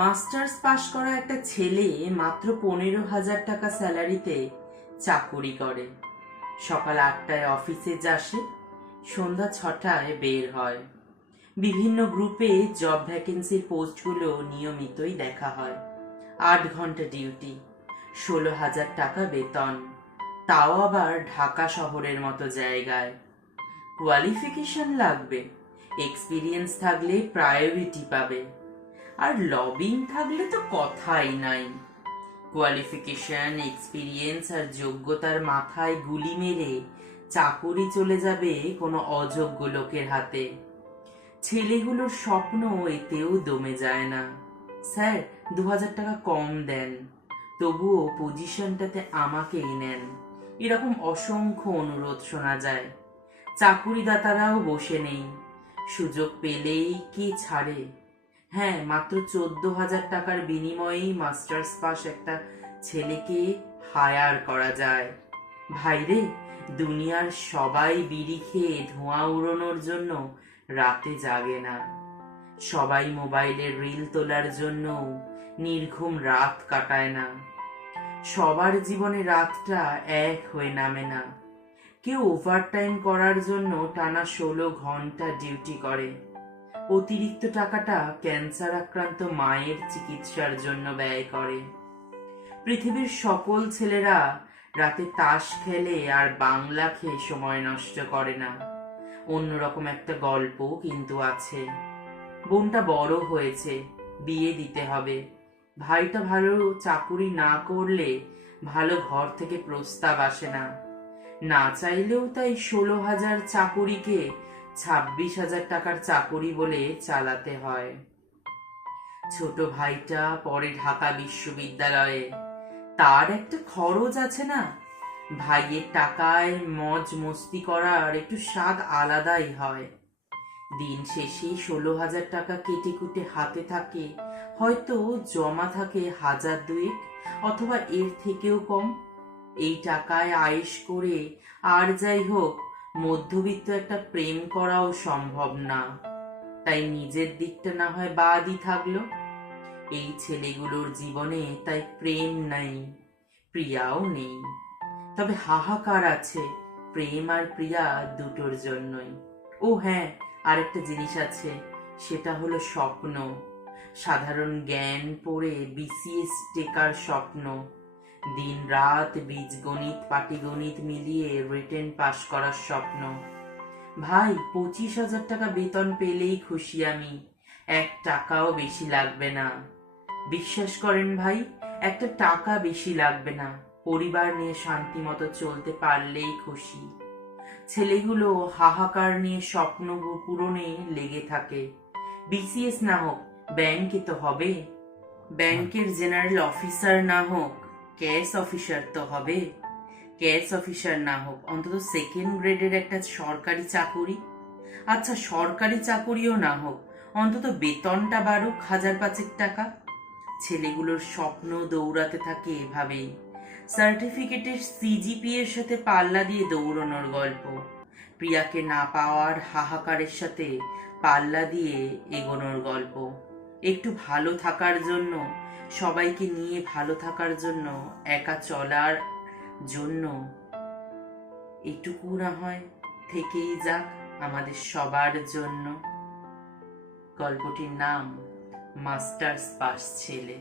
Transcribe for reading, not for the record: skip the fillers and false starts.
Masters পাশ করা একটা ছেলে মাত্র 15,000 টাকা স্যালারিতে চাকুরি করে। সকাল 8টায় অফিসে আসে, সন্ধ্যা 6টায় বের হয়। বিভিন্ন গ্রুপে জব ভ্যাকেন্সির পোস্টগুলো নিয়মিতই দেখা হয়। 8 ঘন্টা ডিউটি, 16,000 টাকা বেতন, তাও আবার ঢাকা শহরের মতো জায়গায়। কোয়ালিফিকেশন লাগবে, এক্সপিরিয়েন্স থাকলে প্রায়োরিটি পাবে, আর লবিং থাকলে তো কথাই নাই। কোয়ালিফিকেশন, এক্সপিরিয়েন্স আর যোগ্যতার মাথায় গুলি মেরে চাকুরি চলে যাবে কোনো অযোগ্য লোকের হাতে। ছেলেগুলোর স্বপ্ন এতেও দমে যায় না। স্যার, 2,000 টাকা কম দেন, তবুও পজিশনটাতে আমাকেই নেন, এরকম অসংখ্য অনুরোধ শোনা যায়। চাকুরিদাতারাও বসে নেই, সুযোগ পেলেই কে ছাড়ে। হ্যাঁ, মাত্র 14,000 টাকার বিনিময়েই মাস্টার্স পাস একটা ছেলেকে হায়ার করা যায়। ভাইরে, দুনিয়ার সবাই বিড়ি খেয়ে ধোঁয়া উড়ানোর জন্য রাতে জাগে না। সবাই মোবাইলে রিল তোলার জন্য নির্ঘুম রাত কাটায় না। সবার জীবনে রাতটা এক হয়ে নামে না। কেউ ওভারটাইম করার জন্য টানা 16 ঘন্টা ডিউটি করে। অতিরিক্ত টাকাটা ক্যান্সার আক্রান্ত মায়ের চিকিৎসার জন্য ব্যয় করে। পৃথিবীর সকল ছেলেরা রাতে তাস খেলে আর বাংলা খেয়ে সময় নষ্ট করে না। অন্যরকম একটা গল্প কিন্তু আছে। বোনটা বড় হয়েছে, বিয়ে দিতে হবে। ভাইটা ভালো চাকুরি না করলে ভালো ঘর থেকে প্রস্তাব আসে না। না চাইলেও তাই 16,000 চাকুরিকে 26,000 টাকার চাকুরি বলে চালাতে হয়। ছোট ভাইটা পড়ে ঢাকা বিশ্ববিদ্যালয়ে, তার একটা খরচ আছে না। ভাইয়ের টাকায় মজ মস্তি করার একটু স্বাদ আলাদাই হয়। দিন শেষে 16,000 টাকা কেটে কুটে হাতে থাকে, হয়তো জমা থাকে 1,000-2 অথবা এর থেকেও কম। এই টাকায় আয়েশ করে আর যাই হোক, মধ্যবিত্ত একটা প্রেম করাও সম্ভব না। তাই নিজের দিকটা না হয় বাদই থাকলো। এই ছেলেগুলোর জীবনে তাই প্রেম নাই, প্রিয়াও নেই। তবে হাহাকার আছে প্রেম আর প্রিয়া দুটোর জন্যই। ও হ্যাঁ, আরেকটা জিনিস আছে, সেটা হলো স্বপ্ন। সাধারণ জ্ঞান পড়ে বিসিএস টেকার স্বপ্ন। দিন রাত বীজগণিত পাটিগণিত মিলিয়ে রিটেন পাশ করার স্বপ্ন। ভাই, 25,000 টাকা বেতন পেলেই খুশি আমি, 1 টাকাও বেশি লাগবে না। বিশ্বাস করেন ভাই, একটা টাকা বেশি লাগবে না, পরিবার নিয়ে শান্তি মতো চলতে পারলেই খুশি। ছেলেগুলো হাহাকার নিয়ে স্বপ্ন পূরণে লেগে থাকে। বিসিএস না হোক, ব্যাংকে তো হবে। ব্যাংকের জেনারেল অফিসার না হোক, ক্যাশ অফিসার তো হবে। ক্যাশ অফিসার না হোক, অন্তত 2nd গ্রেডের একটা সরকারি চাকুরি। আচ্ছা, সরকারি চাকুরিও না হোক, অন্তত বেতনটা বাড়ুক 1,000-5 টাকা। ছেলেগুলোর স্বপ্ন দৌড়াতে থাকে এভাবেই। সার্টিফিকেটের সিজিপি এর সাথে পাল্লা দিয়ে দৌড়ানোর গল্প, প্রিয়াকে না পাওয়ার হাহাকারের সাথে পাল্লা দিয়ে এগোনোর গল্প। একটু ভালো থাকার জন্য, সবাইকে নিয়ে ভালো থাকার জন্য, একা চলার জন্য এটুকু না হয় থেকেই যাক আমাদের সবার জন্য। গল্পটির নাম মাস্টার্স পাস ছেলে।